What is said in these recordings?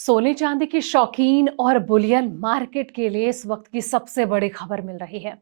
सोने चांदी की शौकीन और बुलियन मार्केट के लिए इस वक्त की सबसे बड़ी खबर मिल रही है।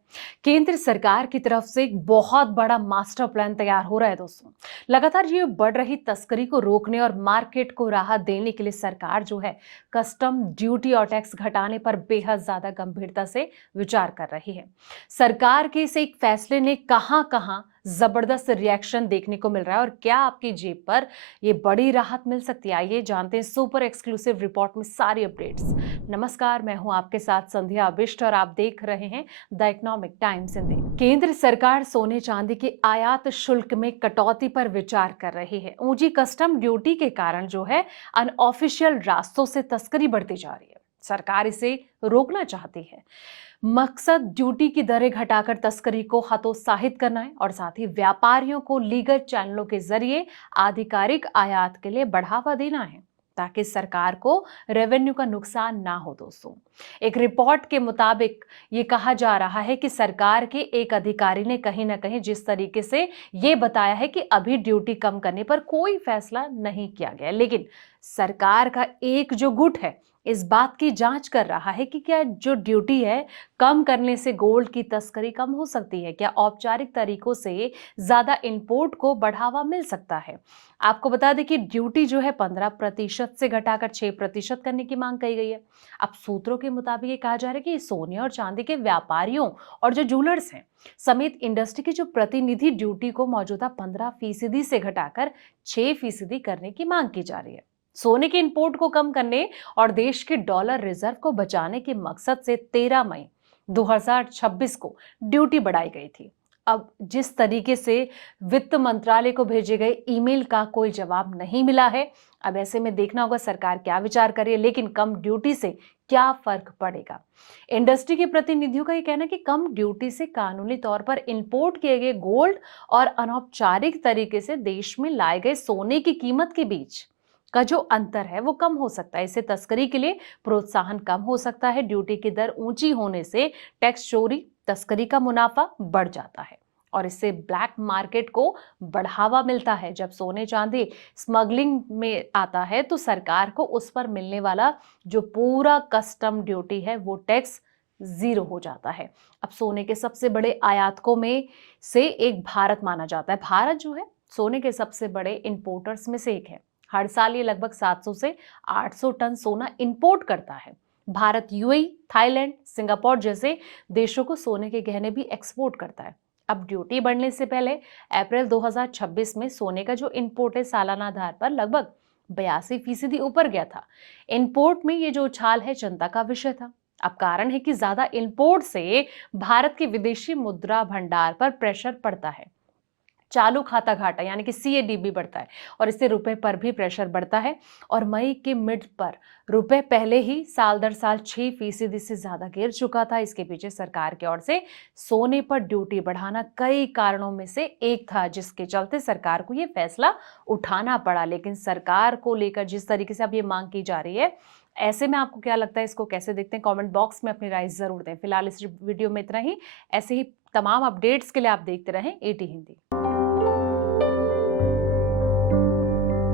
केंद्र सरकार की तरफ से एक बहुत बड़ा मास्टर प्लान तैयार हो रहा है दोस्तों। लगातार ये बढ़ रही तस्करी को रोकने और मार्केट को राहत देने के लिए सरकार जो है कस्टम ड्यूटी और टैक्स घटाने पर बेहद ज्यादा गंभीरता से विचार कर रही है। सरकार के इस एक फैसले ने कहां कहां जबरदस्त रिएक्शन देखने को मिल रहा है और क्या आपकी जेब पर ये बड़ी राहत मिल सकती है। आइए जानते हैं सुपर एक्सक्लूसिव रिपोर्ट में सारी अपडेट्स। नमस्कार, मैं हूं आपके साथ संध्या बिष्ट और आप देख रहे हैं द इकोनॉमिक टाइम्स हिंदी। केंद्र सरकार सोने चांदी के आयात शुल्क में कटौती पर विचार कर रही है। ऊंची कस्टम ड्यूटी के कारण जो है अनऑफिशियल रास्तों से तस्करी बढ़ती जा रही है। सरकार इसे रोकना चाहती है। मकसद ड्यूटी की दरें घटाकर तस्करी को हतोत्साहित करना है और साथ ही व्यापारियों को लीगल चैनलों के जरिए आधिकारिक आयात के लिए बढ़ावा देना है ताकि सरकार को रेवेन्यू का नुकसान ना हो दोस्तों। एक रिपोर्ट के मुताबिक ये कहा जा रहा है कि सरकार के एक अधिकारी ने कहीं ना कहीं जिस तरीके से ये बताया है कि अभी ड्यूटी कम करने पर कोई फैसला नहीं किया गया, लेकिन सरकार का एक जो गुट है इस बात की जांच कर रहा है कि क्या जो ड्यूटी है कम करने से गोल्ड की तस्करी कम हो सकती है, क्या औपचारिक तरीकों से ज्यादा इंपोर्ट को बढ़ावा मिल सकता है। आपको बता दें कि ड्यूटी जो है 15% से घटाकर 6% करने की मांग की गई है। अब सूत्रों के मुताबिक ये कहा जा रहा है कि सोने और चांदी के व्यापारियों और जो जूलर्स हैं समेत इंडस्ट्री के जो प्रतिनिधि ड्यूटी को मौजूदा 15% से घटाकर 6% करने की मांग की जा रही है। सोने के इंपोर्ट को कम करने और देश के डॉलर रिजर्व को बचाने के मकसद से 13 मई 2026 को ड्यूटी बढ़ाई गई थी। अब जिस तरीके से वित्त मंत्रालय को भेजे गए ईमेल का कोई जवाब नहीं मिला है, अब ऐसे में देखना होगा सरकार क्या विचार कर रही है, लेकिन कम ड्यूटी से क्या फर्क पड़ेगा। इंडस्ट्री के प्रतिनिधियों का ये कहना है कि कम ड्यूटी से कानूनी तौर पर इंपोर्ट किए गए गोल्ड और अनौपचारिक तरीके से देश में लाए गए सोने की कीमत के बीच का जो अंतर है वो कम हो सकता है। इससे तस्करी के लिए प्रोत्साहन कम हो सकता है। ड्यूटी की दर ऊंची होने से टैक्स चोरी, तस्करी का मुनाफा बढ़ जाता है और इससे ब्लैक मार्केट को बढ़ावा मिलता है। जब सोने चांदी स्मगलिंग में आता है तो सरकार को उस पर मिलने वाला जो पूरा कस्टम ड्यूटी है वो टैक्स जीरो हो जाता है। अब सोने के सबसे बड़े आयातकों में से एक भारत माना जाता है। भारत जो है सोने के सबसे बड़े इंपोर्टर्स में से एक है। हर साल ये लगभग 700 से 800 टन सोना इंपोर्ट करता है। भारत यूएई, थाईलैंड, सिंगापुर जैसे देशों को सोने के गहने भी एक्सपोर्ट करता है। अब ड्यूटी बढ़ने से पहले अप्रैल 2026 में सोने का जो इंपोर्ट है सालाना आधार पर लगभग 82% ऊपर गया था। इंपोर्ट में ये जो उछाल है चिंता का विषय था। अब कारण है कि ज्यादा इंपोर्ट से भारत के विदेशी मुद्रा भंडार पर प्रेशर पड़ता है। चालू खाता घाटा यानी कि सीएडीबी बढ़ता है और इससे रुपए पर भी प्रेशर बढ़ता है। और मई के मिड पर रुपए पहले ही साल दर साल 6% से ज्यादा गिर चुका था। इसके पीछे सरकार की ओर से सोने पर ड्यूटी बढ़ाना कई कारणों में से एक था, जिसके चलते सरकार को यह फैसला उठाना पड़ा। लेकिन सरकार को लेकर जिस तरीके से अब ये मांग की जा रही है, ऐसे में आपको क्या लगता है, इसको कैसे देखते हैं? कमेंट बॉक्स में अपनी राय जरूर दें। फिलहाल इस वीडियो में इतना ही। ऐसे ही तमाम अपडेट्स के लिए आप देखते रहें एटी हिंदी।